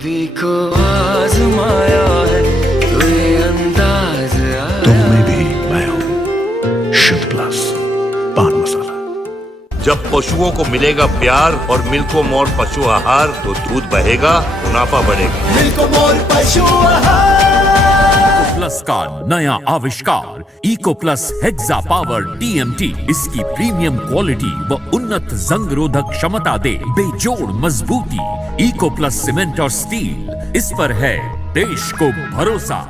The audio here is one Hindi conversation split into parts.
सदी को आजमाया है तो ये अंदाज आया। तुम में भी मैं हूं शुद्ध प्लस पान मसाला। जब पशुओं को मिलेगा प्यार और मिल्को मोर पशु आहार तो दूध बहेगा, मुनाफा बढ़ेगा। मिल्को मोर पशु आहार प्लस का नया आविष्कार eco plus hexa power TMT. इसकी प्रीमियम क्वालिटी व उन्नत जंग रोधक क्षमता दे बेजोड़ मजबूती। इको प्लस सीमेंट और स्टील, इस पर है देश को भरोसा।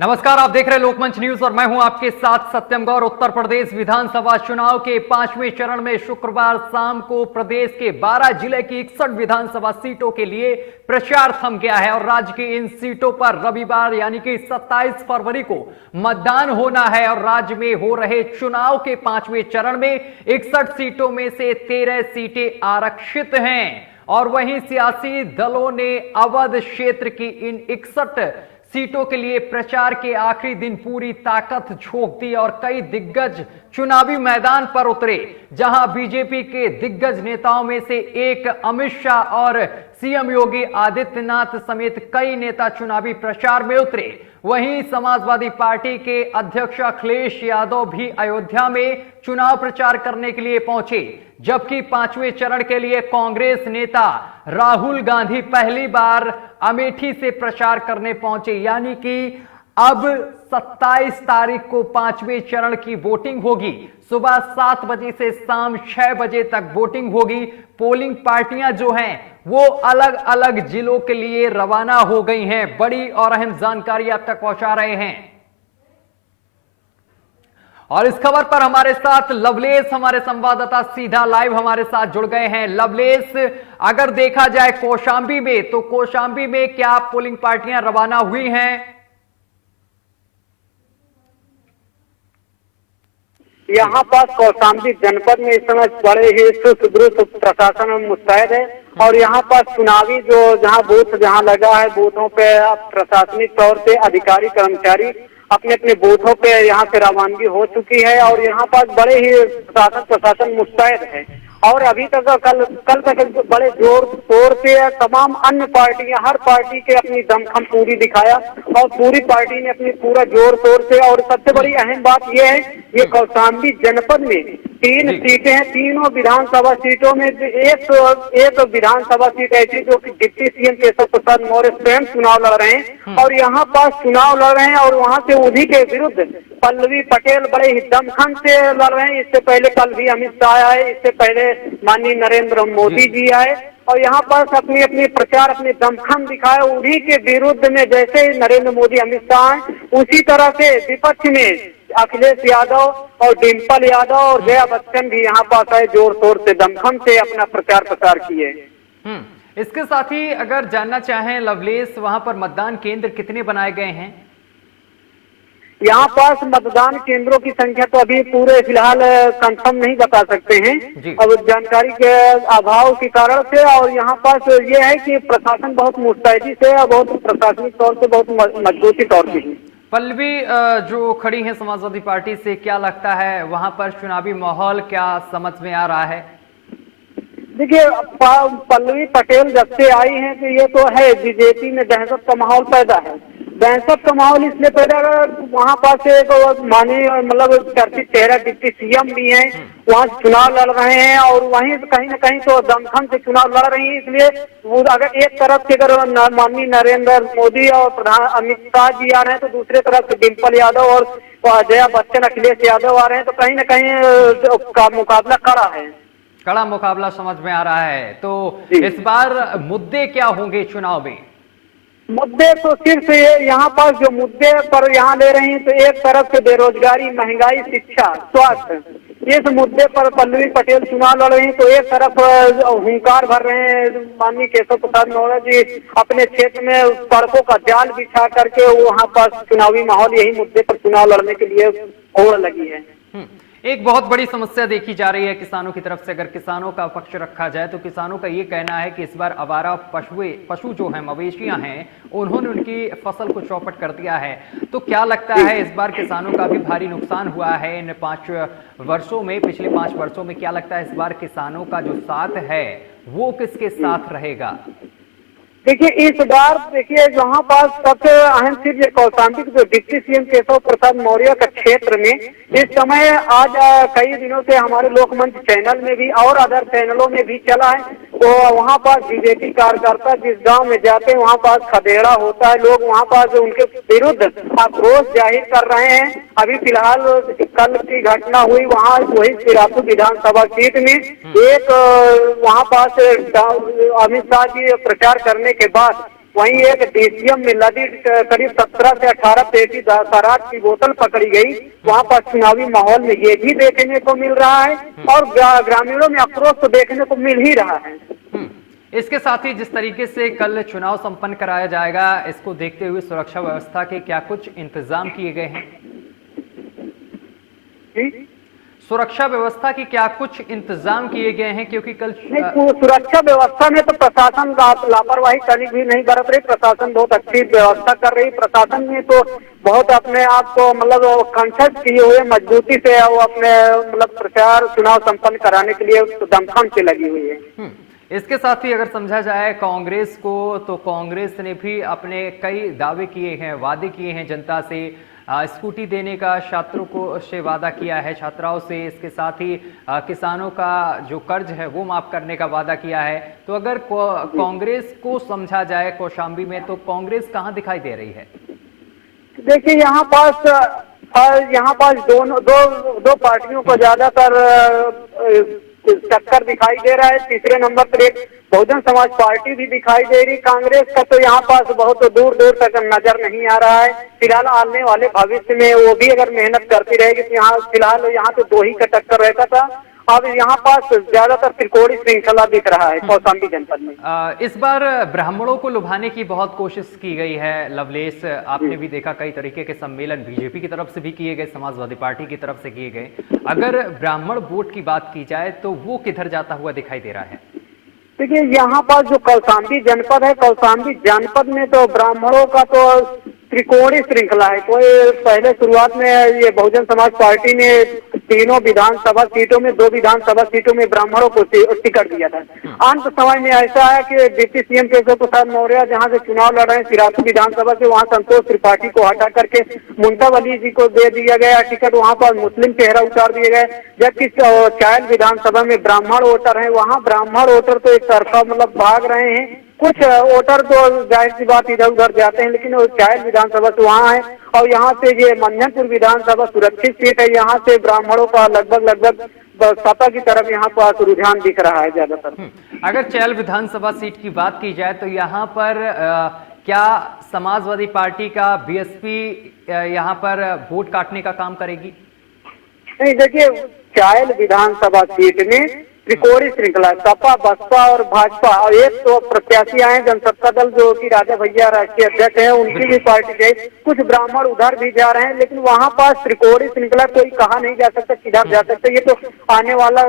नमस्कार, आप देख रहे हैं लोकमंच न्यूज और मैं हूं आपके साथ सत्यम गौर। उत्तर प्रदेश विधानसभा चुनाव के 5वें चरण में शुक्रवार शाम को प्रदेश के 12 जिले की 61 विधानसभा सीटों के लिए प्रचार थम गया है और राज्य की इन सीटों पर रविवार यानी कि 27 फरवरी को मतदान होना है। और राज्य में हो रहे चुनाव के 5वें चरण में 61 सीटों में से 13 सीटें आरक्षित हैं और वहीं सियासी दलों ने अवध क्षेत्र की इन 61 सीटों के लिए प्रचार के आखिरी दिन पूरी ताकत झोंक दी और कई दिग्गज चुनावी मैदान पर उतरे, जहां बीजेपी के दिग्गज नेताओं में से एक अमित शाह और सीएम योगी आदित्यनाथ समेत कई नेता चुनावी प्रचार में उतरे। वहीं समाजवादी पार्टी के अध्यक्ष अखिलेश यादव भी अयोध्या में चुनाव प्रचार करने के लिए पहुंचे, जबकि 5वें चरण के लिए कांग्रेस नेता राहुल गांधी पहली बार अमेठी से प्रचार करने पहुंचे। यानी कि अब 27 तारीख को 5वें चरण की वोटिंग होगी। सुबह 7 बजे से शाम 6 बजे तक वोटिंग होगी। पोलिंग पार्टियां जो हैं वो अलग अलग जिलों के लिए रवाना हो गई हैं। बड़ी और अहम जानकारी आप तक पहुंचा रहे हैं और इस खबर पर हमारे साथ लवलेश, हमारे संवाददाता सीधा लाइव हमारे साथ जुड़ गए हैं। लवलेश, अगर देखा जाए कौशांबी में, तो कौशांबी में क्या पोलिंग पार्टियां रवाना हुई हैं? यहाँ पास कौशांबी जनपद में इस समय बड़े ही सुदृढ़ प्रशासन में मुस्तैद है और यहाँ पास चुनावी जो जहाँ बूथ जहाँ लगा है, बूथों पे प्रशासनिक तौर से अधिकारी कर्मचारी अपने अपने बूथों पे यहाँ से रवानगी हो चुकी है और यहाँ पास बड़े ही प्रशासन मुस्तैद है। और अभी तक कल तक बड़े जोर शोर से तमाम अन्य पार्टियां, हर पार्टी के अपनी दमखम पूरी दिखाया और पूरी पार्टी ने अपनी पूरा जोर शोर से। और सबसे बड़ी अहम बात यह है, ये कौशांबी जनपद में 3 सीटें हैं। तीनों विधानसभा सीटों में एक विधानसभा सीट ऐसी जो कि डिप्टी सीएम केशव प्रसाद मौर्य स्वयं चुनाव लड़ रहे हैं और यहाँ पास चुनाव लड़ रहे हैं और वहाँ से उन्हीं के विरुद्ध पल्लवी पटेल बड़े ही दमखम से लड़ रहे हैं। इससे पहले कल भी अमित शाह आए, इससे पहले माननीय नरेंद्र मोदी जी आए और यहाँ पर अपनी अपनी प्रचार, अपने दमखम दिखाए। उन्हीं के विरुद्ध में जैसे नरेंद्र मोदी अमित शाह आए, उसी तरह से विपक्ष में अखिलेश यादव और डिम्पल यादव और जया बच्चन भी यहाँ पास आए, जोर शोर से दमखम से अपना प्रचार किए। इसके साथ ही अगर जानना चाहें लवलेश, वहां पर मतदान केंद्र कितने बनाए गए हैं? यहाँ पास मतदान केंद्रों की संख्या तो अभी पूरे फिलहाल कंफर्म नहीं बता सकते हैं अब जानकारी के अभाव के कारण से। और यहाँ पास ये है कि प्रशासन बहुत मुस्तैदी से और बहुत प्रशासनिक तौर से बहुत मजबूती तौर से। पल्लवी जो खड़ी हैं समाजवादी पार्टी से, क्या लगता है वहां पर चुनावी माहौल क्या समझ में आ रहा है? देखिए, पल्लवी पटेल जब से आई हैं तो ये तो है बीजेपी में दहशत का माहौल पैदा है। दहशत का माहौल इसलिए पैदा वहाँ पास एक माननीय मतलब चर्चित चेहरा डिप्टी सीएम भी हैं, वहाँ चुनाव लड़ रहे हैं और वहीं कहीं न कहीं तो दमखम से चुनाव लड़ रही है। इसलिए वो अगर एक तरफ से अगर माननीय नरेंद्र मोदी और प्रधान अमित शाह जी आ रहे हैं तो दूसरे तरफ से डिम्पल यादव और जया बच्चन अखिलेश यादव आ रहे हैं, तो कहीं न कहीं का मुकाबला कड़ा है, कड़ा मुकाबला समझ में आ रहा है। तो इस बार मुद्दे क्या होंगे चुनाव में? मुद्दे तो सिर्फ यहाँ पास जो मुद्दे पर यहाँ ले रहे हैं तो एक तरफ से बेरोजगारी, महंगाई, शिक्षा, स्वास्थ्य, इस मुद्दे पर पल्लवी पटेल चुनाव लड़ रही हैं। तो एक तरफ हुंकार भर रहे हैं माननीय केशव प्रसाद मौर्य जी अपने क्षेत्र में सड़कों का जाल बिछा करके वहाँ पास चुनावी माहौल यही मुद्दे पर चुनाव लड़ने के लिए होड़ लगी है। एक बहुत बड़ी समस्या देखी जा रही है किसानों की तरफ से। अगर किसानों का पक्ष रखा जाए तो किसानों का ये कहना है कि इस बार आवारा पशु जो हैं, मवेशियां हैं, उन्होंने उनकी फसल को चौपट कर दिया है। तो क्या लगता है इस बार किसानों का भी भारी नुकसान हुआ है इन 5 वर्षों में, पिछले 5 वर्षों में? क्या लगता है इस बार किसानों का जो साथ है वो किसके साथ रहेगा? देखिए इस बार देखिए यहाँ पास सबसे अहम चीज ये कौशाम्बी के जो डिप्टी सीएम केशव प्रसाद मौर्य का क्षेत्र में इस समय आज कई दिनों से हमारे लोकमंच चैनल में भी और अदर चैनलों में भी चला है। तो वहाँ पास बीजेपी कार्यकर्ता जिस गांव में जाते हैं वहाँ पास खदेड़ा होता है, लोग वहाँ पास उनके विरुद्ध आक्रोश जाहिर कर रहे हैं। अभी फिलहाल कल की घटना हुई वहाँ वही सिराथू विधानसभा सीट में एक वहाँ पास अमित शाह जी प्रचार करने के बाद वहीं एक डीसीएम में लदी करीब 17 से 18 पेटी शराब की बोतल पकड़ी गई। वहाँ पर चुनावी माहौल में ये भी देखने को मिल रहा है और ग्रामीणों में आक्रोश तो देखने को मिल ही रहा है। इसके साथ ही जिस तरीके से कल चुनाव संपन्न कराया जाएगा, इसको देखते हुए सुरक्षा व्यवस्था के क्या कुछ इंतजाम किए गए हैं? सुरक्षा व्यवस्था की क्या कुछ इंतजाम किए गए हैं? क्योंकि कल सुरक्षा व्यवस्था में तो प्रशासन लापरवाही तनिक भी नहीं बरत रही। प्रशासन बहुत अच्छी व्यवस्था कर रही। प्रशासन में तो बहुत अपने आप को मतलब कंठस्थ किए हुए मजबूती से वो अपने मतलब प्रचार चुनाव संपन्न कराने के लिए दमखम से लगी हुई है। इसके साथ ही अगर समझा जाए कांग्रेस को, तो कांग्रेस ने भी अपने कई दावे किए हैं, वादे किए हैं जनता से। स्कूटी देने का छात्रों को से वादा किया है, छात्राओं से। इसके साथ ही किसानों का जो कर्ज है वो माफ करने का वादा किया है। तो अगर कांग्रेस को समझा जाए कौशाम्बी में, तो कांग्रेस कहां दिखाई दे रही है? देखिए यहाँ पास दो पार्टियों को ज्यादातर टक्कर दिखाई दे रहा है। तीसरे नंबर पर एक बहुजन समाज पार्टी भी दिखाई दे रही। कांग्रेस का तो यहाँ पास बहुत दूर दूर तक नजर नहीं आ रहा है। फिलहाल आने वाले भविष्य में वो भी अगर मेहनत करती रहेगी तो यहाँ फिलहाल यहाँ तो दो ही का टक्कर रहता था। अब यहाँ पास ज्यादातर त्रिकोणीय श्रृंखला दिख रहा है कौशाम्बी जनपद में। इस बार ब्राह्मणों को लुभाने की बहुत कोशिश की गई है लवलेश। आपने भी देखा कई तरीके के सम्मेलन बीजेपी की तरफ से भी किए गए, समाजवादी पार्टी की तरफ से किए गए। अगर ब्राह्मण वोट की बात की जाए तो वो किधर जाता हुआ दिखाई दे रहा है? देखिए यहाँ पास जो कौशाम्बी जनपद है, कौशाम्बी जनपद में तो ब्राह्मणों का तो त्रिकोणीय श्रृंखला है। कोई पहले शुरुआत में ये बहुजन समाज पार्टी ने तीनों विधानसभा सीटों में 2 विधानसभा सीटों में ब्राह्मणों को टिकट दिया था। अंत समय में ऐसा है कि डिप्टी सीएम केशव प्रसाद मौर्य जहां से चुनाव लड़ रहे हैं सिराथू विधानसभा से, वहां संतोष त्रिपाठी को हटा करके मुंतब अली जी को दे दिया गया टिकट। वहां पर मुस्लिम चेहरा उतार दिए गए। जबकि चायल विधानसभा में ब्राह्मण वोटर है, वहाँ ब्राह्मण वोटर तो एक तरफा मतलब भाग रहे हैं। कुछ वोटर तो जाहिर सी बात इधर उधर जाते हैं, लेकिन चायल विधानसभा से वहाँ है। और यहाँ से ये मंझनपुर विधानसभा सुरक्षित सीट है, यहाँ से ब्राह्मणों का लगभग सपा की तरफ यहाँ पर रुझान दिख रहा है ज्यादातर। अगर चायल विधानसभा सीट की बात की जाए तो यहाँ पर क्या समाजवादी पार्टी का बीएसपी यहाँ पर वोट काटने का काम करेगी? नहीं, देखिए चायल विधानसभा सीट में त्रिकोणीय श्रृंखला, सपा, बसपा और भाजपा, और एक तो प्रत्याशी आए जनसत्ता दल जो कि राजा भैया राष्ट्रीय अध्यक्ष हैं, उनकी भी पार्टी है। कुछ ब्राह्मण उधर भी जा रहे हैं, लेकिन वहां पास त्रिकोणीय श्रृंखला कोई कहा नहीं जा सकता किधर जा सकता। ये तो आने वाला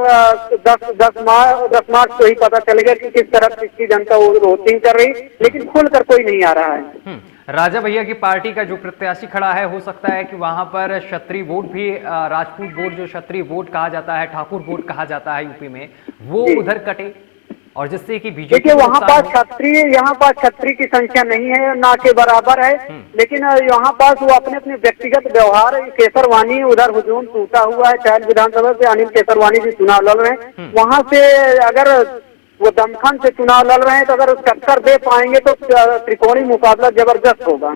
10 मार्च को ही पता चलेगा कि किस तरह किसकी जनता वोटिंग कर रही, लेकिन खुलकर कोई नहीं आ रहा है। राजा भैया की पार्टी का जो प्रत्याशी खड़ा है, हो सकता है कि वहां पर क्षत्रिय वोट भी, राजपूत वोट जो क्षत्रिय वोट कहा जाता है, ठाकुर वोट कहा जाता है यूपी में, वो उधर कटे और जिससे कि बीजेपी। देखिए वहाँ पास क्षत्रिय की संख्या नहीं है, ना के बराबर है, लेकिन यहाँ पास वो अपने अपने व्यक्तिगत व्यवहार। केसरवानी उधर हुजूम टूटा हुआ है, चायल विधानसभा से अनिल केसरवानी जी चुनाव लड़ रहे हैं। वहाँ से अगर वो दमखम से चुनाव लड़ रहे हैं तो अगर टक्कर दे पाएंगे तो त्रिकोणीय मुकाबला जबरदस्त होगा।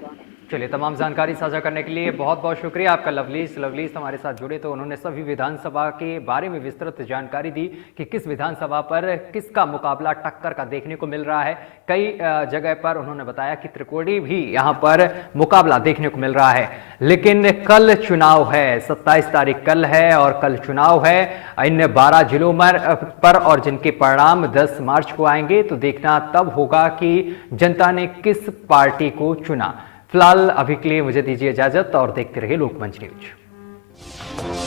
चलिए, तमाम जानकारी साझा करने के लिए बहुत बहुत शुक्रिया आपका लवलीस हमारे साथ जुड़े तो उन्होंने सभी विधानसभा के बारे में विस्तृत जानकारी दी कि किस विधानसभा पर किसका मुकाबला टक्कर का देखने को मिल रहा है। कई जगह पर उन्होंने बताया कि त्रिकोणीय भी यहाँ पर मुकाबला देखने को मिल रहा है। लेकिन कल चुनाव है, 27 तारीख कल है और कल चुनाव है इन 12 जिलों पर, और जिनके परिणाम 10 मार्च को आएंगे। तो देखना तब होगा कि जनता ने किस पार्टी को चुना। फिलहाल अभी के लिए मुझे दीजिए इजाजत और देखते रहिए लोकमंच न्यूज।